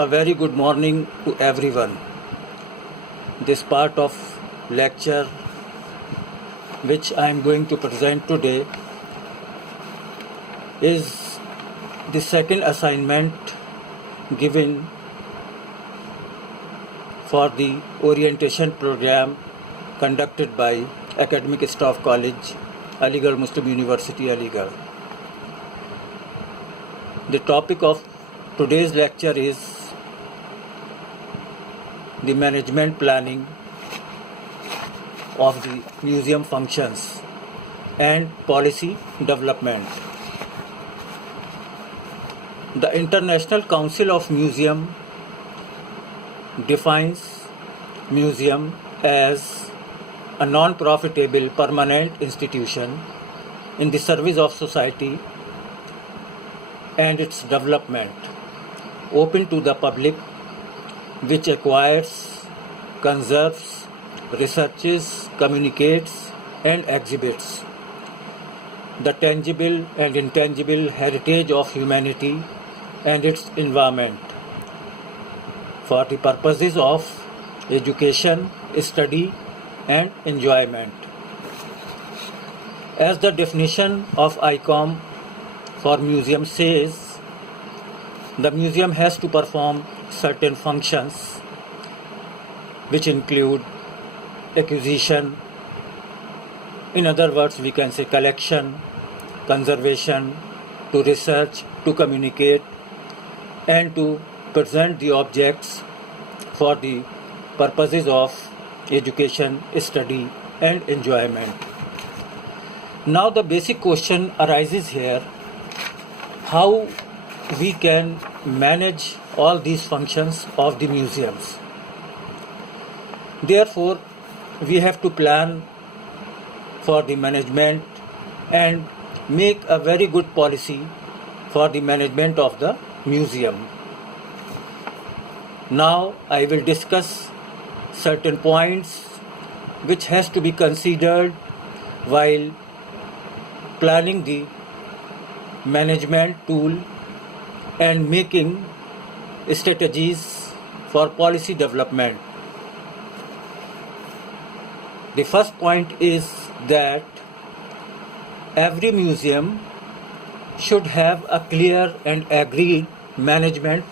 A very good morning to everyone. This part of lecture which I am going to present today is the second assignment given for the orientation program conducted by Academic Staff College, Aligarh Muslim University, Aligarh. The topic of today's lecture is the management planning of the museum functions and policy development. The International Council of Museum defines museum as a non-profitable permanent institution in the service of society and its development, open to the public, which acquires, conserves, researches, communicates, and exhibits the tangible and intangible heritage of humanity and its environment for the purposes of education, study, and enjoyment. As the definition of ICOM for museum says, the museum has to perform certain functions which include acquisition, in other words we can say collection, conservation, to research, to communicate, and to present the objects for the purposes of education, study, and enjoyment. Now the basic question arises here, how we can manage all these functions of the museums. Therefore, we have to plan for the management and make a very good policy for the management of the museum. Now, I will discuss certain points which has to be considered while planning the management tool and making strategies for policy development. The first point is that every museum should have a clear and agreed management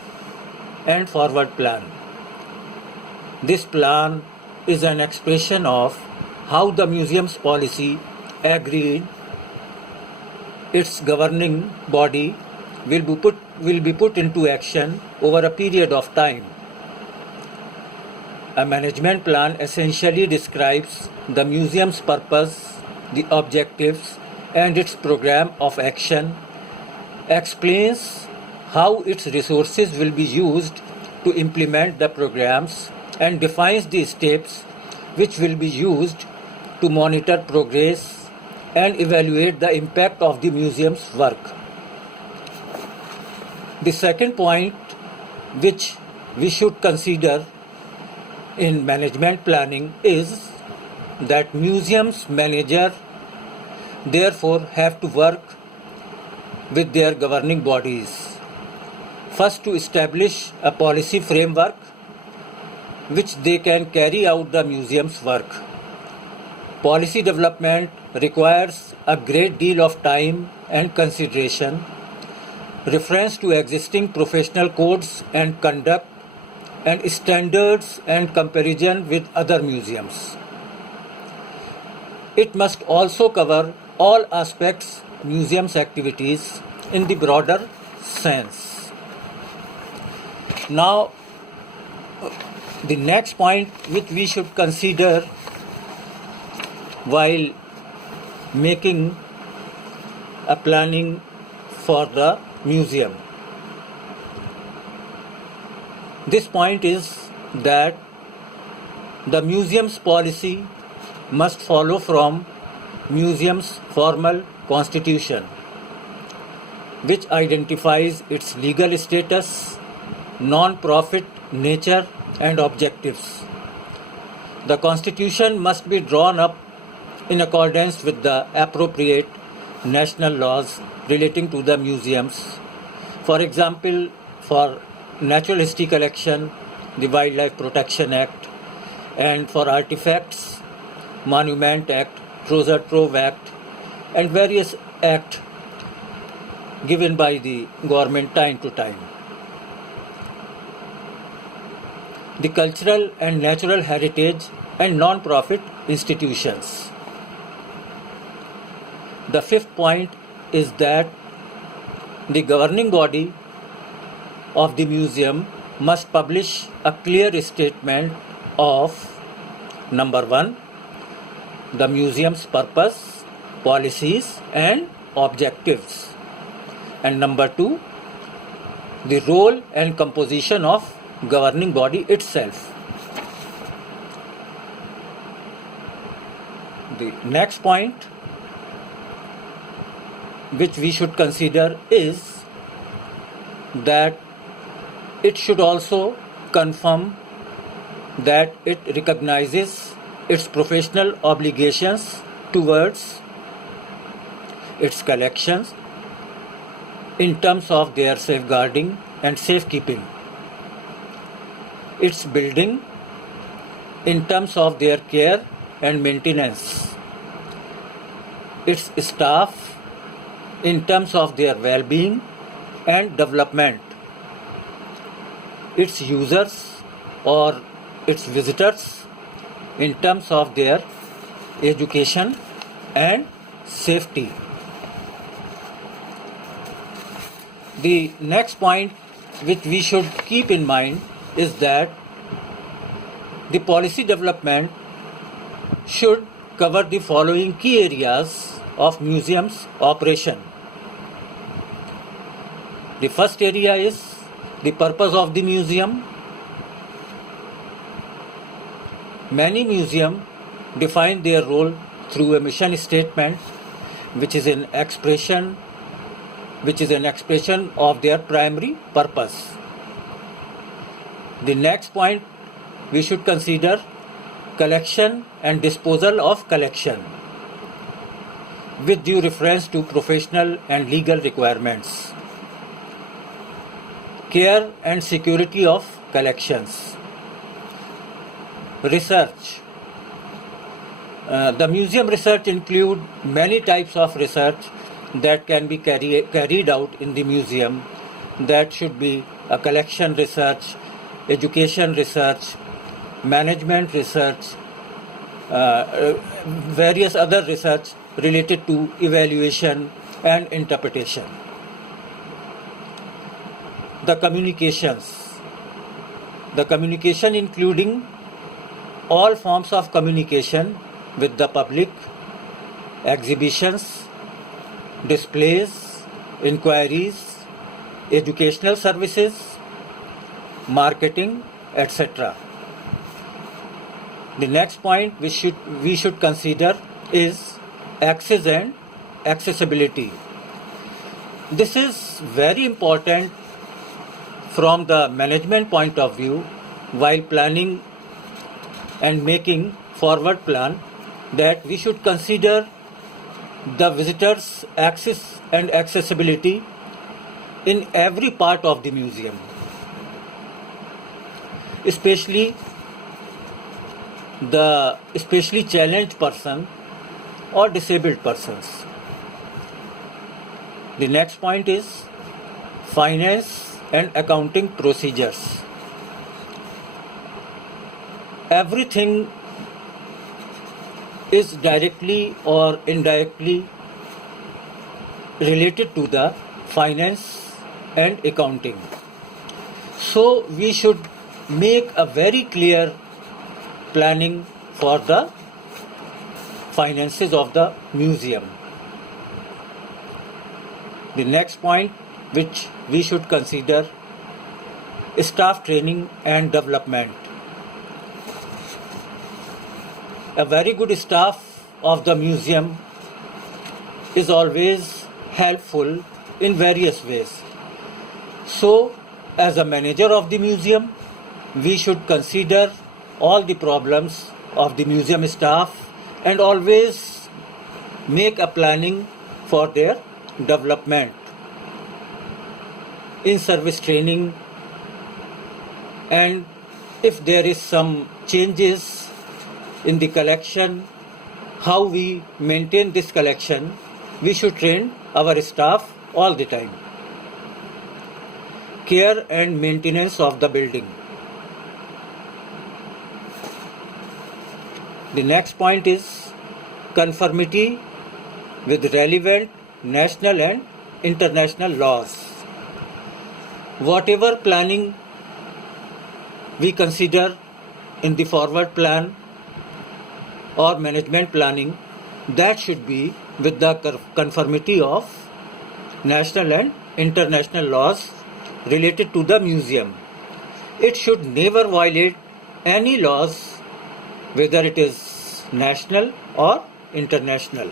and forward plan. This plan is an expression of how the museum's policy agreed its governing body will be put into action over a period of time. A management plan essentially describes the museum's purpose, the objectives, and its program of action, explains how its resources will be used to implement the programs, and defines the steps which will be used to monitor progress and evaluate the impact of the museum's work. The second point which we should consider in management planning is that museums manager therefore have to work with their governing bodies. First, to establish a policy framework which they can carry out the museum's work. Policy development requires a great deal of time and consideration, reference to existing professional codes and conduct, and standards and comparison with other museums. It must also cover all aspects museum's activities in the broader sense. Now, the next point which we should consider while making a planning for the museum. This point is that the museum's policy must follow from museum's formal constitution, which identifies its legal status, non-profit nature, and objectives. The constitution must be drawn up in accordance with the appropriate national laws relating to the museums. For example, for Natural History Collection, the Wildlife Protection Act, and for artifacts, Monument Act, Trove Act, and various acts given by the government time to time. The cultural and natural heritage and non-profit institutions. The fifth point is that the governing body of the museum must publish a clear statement of number 1, the museum's purpose, policies and objectives, and number 2, the role and composition of governing body itself. The next point which we should consider is that it should also confirm that it recognizes its professional obligations towards its collections in terms of their safeguarding and safekeeping, its building in terms of their care and maintenance, its staff in terms of their well-being and development, its users or its visitors in terms of their education and safety. The next point which we should keep in mind is that the policy development should cover the following key areas of museum's operation. The first area is the purpose of the museum. Many museums define their role through a mission statement, which is an expression of their primary purpose. The next point we should consider collection and disposal of collection with due reference to professional and legal requirements. Care and security of collections. Research. The museum research include many types of research that can be carried out in the museum. That should be a collection research, education research, management research, various other research related to evaluation and interpretation. The communications. The communication including all forms of communication with the public, exhibitions, displays, inquiries, educational services, marketing, etc. The next point we should consider is access and accessibility. This is very important from the management point of view while planning and making forward plan, that we should consider the visitors' access and accessibility in every part of the museum, especially challenged person or disabled persons. The next point is finance and accounting procedures. Everything is directly or indirectly related to the finance and accounting. So we should make a very clear planning for the finances of the museum. The next point which we should consider is staff training and development. A very good staff of the museum is always helpful in various ways. So, as a manager of the museum, we should consider all the problems of the museum staff and always make a planning for their development. In-service training and if there is some changes in the collection, how we maintain this collection, we should train our staff all the time. Care and maintenance of the building. The next point is conformity with relevant national and international laws. Whatever planning we consider in the forward plan or management planning, that should be with the conformity of national and international laws related to the museum. It should never violate any laws, whether it is national or international.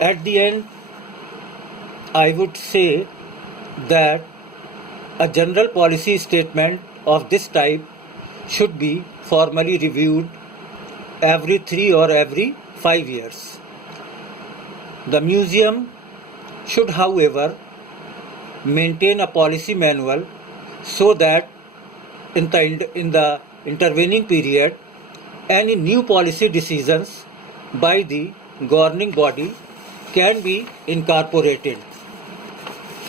At the end, I would say that a general policy statement of this type should be formally reviewed every 3 or every 5 years. The museum should, however, maintain a policy manual so that in the intervening period, any new policy decisions by the governing body can be incorporated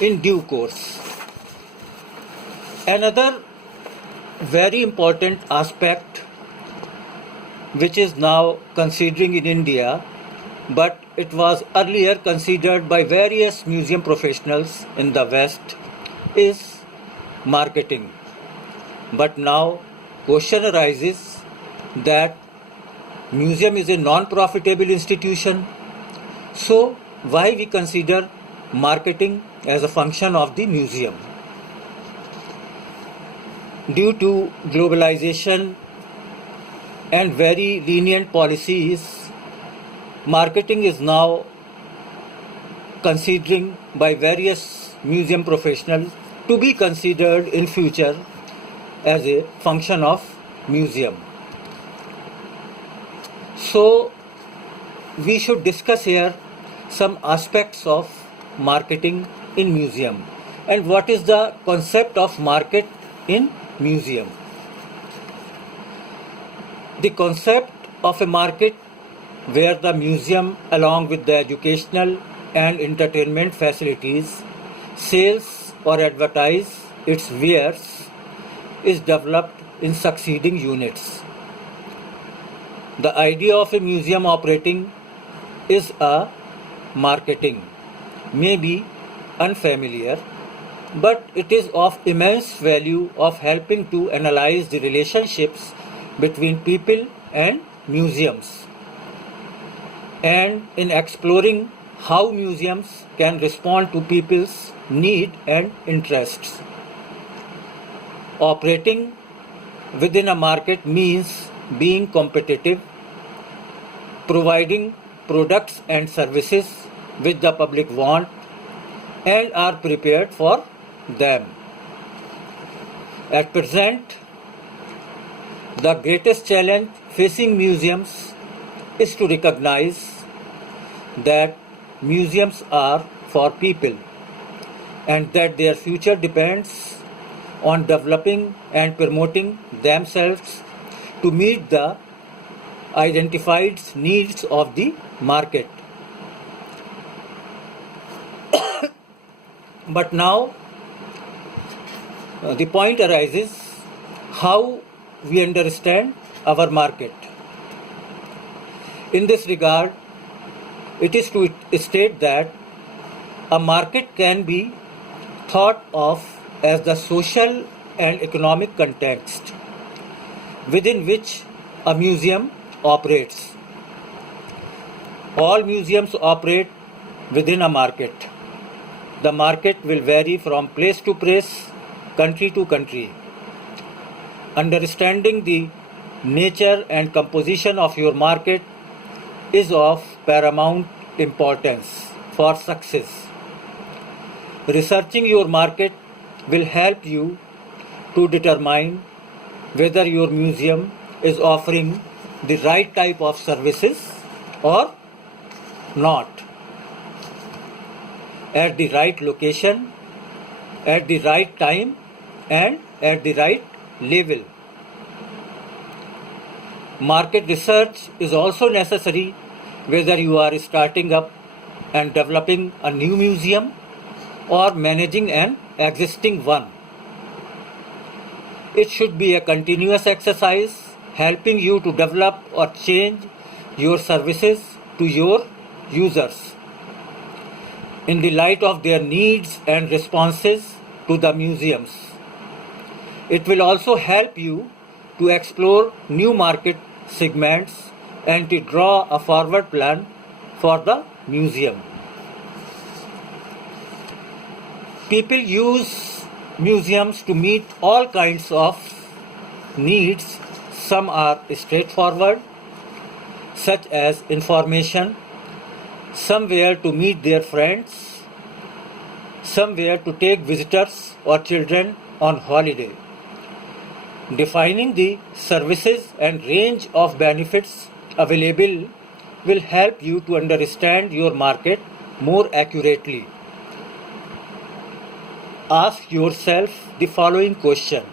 in due course. Another very important aspect which is now considering in India, but it was earlier considered by various museum professionals in the West, is marketing. But now question arises that museum is a non-profitable institution, so why we consider marketing as a function of the museum? Due to globalization and very lenient policies, marketing is now considering by various museum professionals to be considered in future as a function of museum. So we should discuss here some aspects of marketing in museum and what is the concept of market in museum. The concept of a market where the museum, along with the educational and entertainment facilities, sells or advertise its wares, is developed in succeeding units. The idea of a museum operating is a marketing, may be unfamiliar, but it is of immense value of helping to analyze the relationships between people and museums, and in exploring how museums can respond to people's need and interests. Operating within a market means being competitive, providing products and services which the public want and are prepared for them. At present, the greatest challenge facing museums is to recognize that museums are for people and that their future depends on developing and promoting themselves to meet the identified needs of the market. But now the point arises how we understand our market. In this regard, it is to state that a market can be thought of as the social and economic context within which a museum operates. All museums operate within a market. The market will vary from place to place, country to country. Understanding the nature and composition of your market is of paramount importance for success. Researching your market will help you to determine whether your museum is offering the right type of services or not, at the right location, at the right time and at the right level. Market research is also necessary whether you are starting up and developing a new museum or managing an existing one. It should be a continuous exercise helping you to develop or change your services to your users in the light of their needs and responses to the museums. It will also help you to explore new market segments and to draw a forward plan for the museum. People use museums to meet all kinds of needs. Some are straightforward, such as information, somewhere to meet their friends, somewhere to take visitors or children on holiday. Defining the services and range of benefits available will help you to understand your market more accurately. Ask yourself the following question: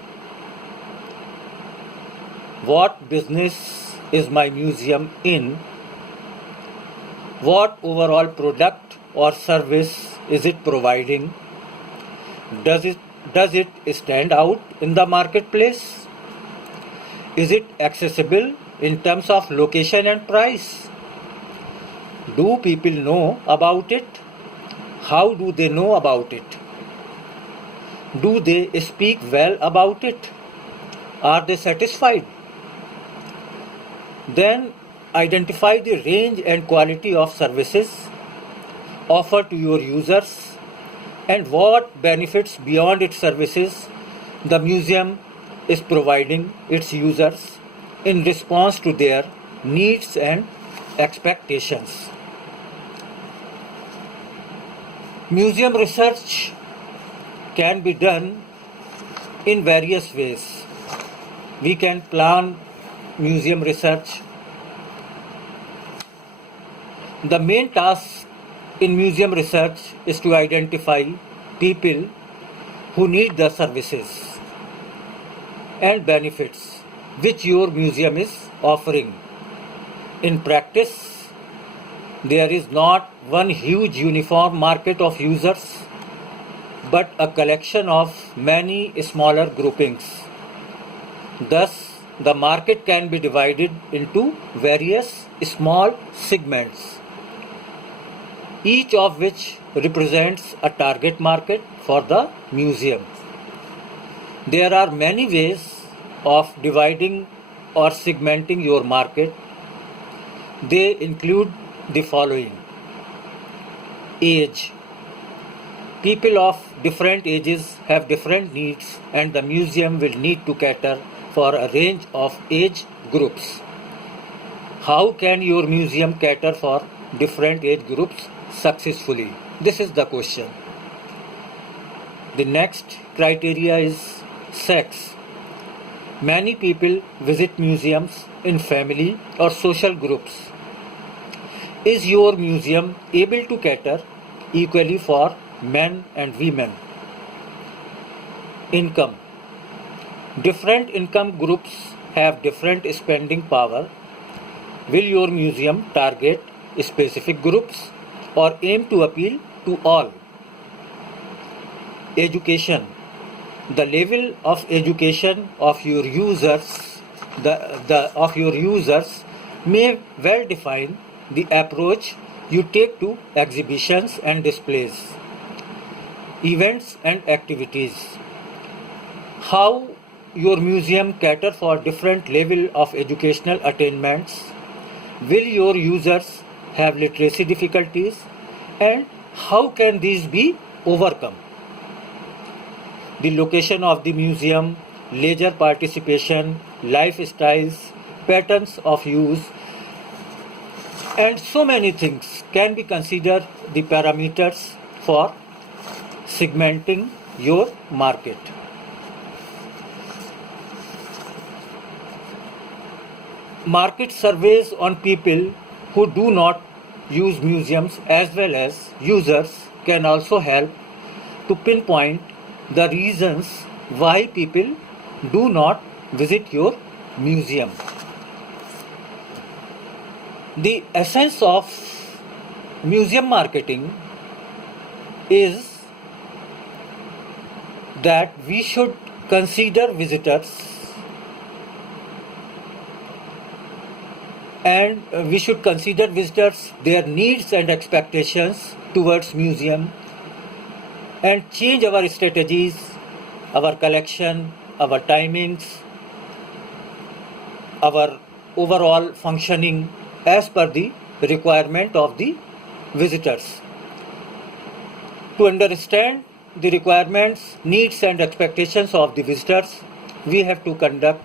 what business is my museum in? What overall product or service is it providing? Does it stand out in the marketplace? Is it accessible in terms of location and price? Do people know about it? How do they know about it? Do they speak well about it? Are they satisfied? Then identify the range and quality of services offered to your users and what benefits beyond its services the museum is providing its users in response to their needs and expectations. Museum research can be done in various ways. We can plan museum research. The main task in museum research is to identify people who need the services and benefits which your museum is offering. In practice, there is not one huge uniform market of users, but a collection of many smaller groupings. Thus, the market can be divided into various small segments, each of which represents a target market for the museum. There are many ways of dividing or segmenting your market. They include the following: age. People of different ages have different needs, and the museum will need to cater for a range of age groups. How can your museum cater for different age groups successfully? This is the question. The next criteria is sex. Many people visit museums in family or social groups. Is your museum able to cater equally for men and women? Income. Different income groups have different spending power. Will your museum target specific groups or aim to appeal to all? Education. The level of education of your users may well define the approach you take to exhibitions and displays, events and activities. How your museum cater for different level of educational attainments? Will your users have literacy difficulties, and how can these be overcome? The location of the museum, leisure participation, lifestyles, patterns of use, and so many things can be considered the parameters for segmenting your market. Market surveys on people who do not use museums as well as users can also help to pinpoint the reasons why people do not visit your museum. The essence of museum marketing is that we should consider visitors and we should consider visitors, their needs and expectations towards museum, and change our strategies, our collection, our timings, our overall functioning as per the requirement of the visitors. To understand the requirements, needs and expectations of the visitors, we have to conduct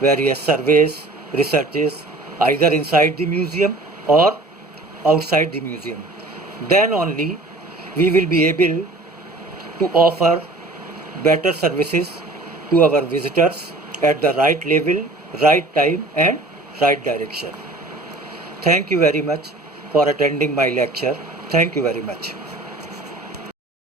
various surveys, researches, either inside the museum or outside the museum. Then only we will be able to offer better services to our visitors at the right level, right time and right direction. Thank you very much for attending my lecture. Thank you very much.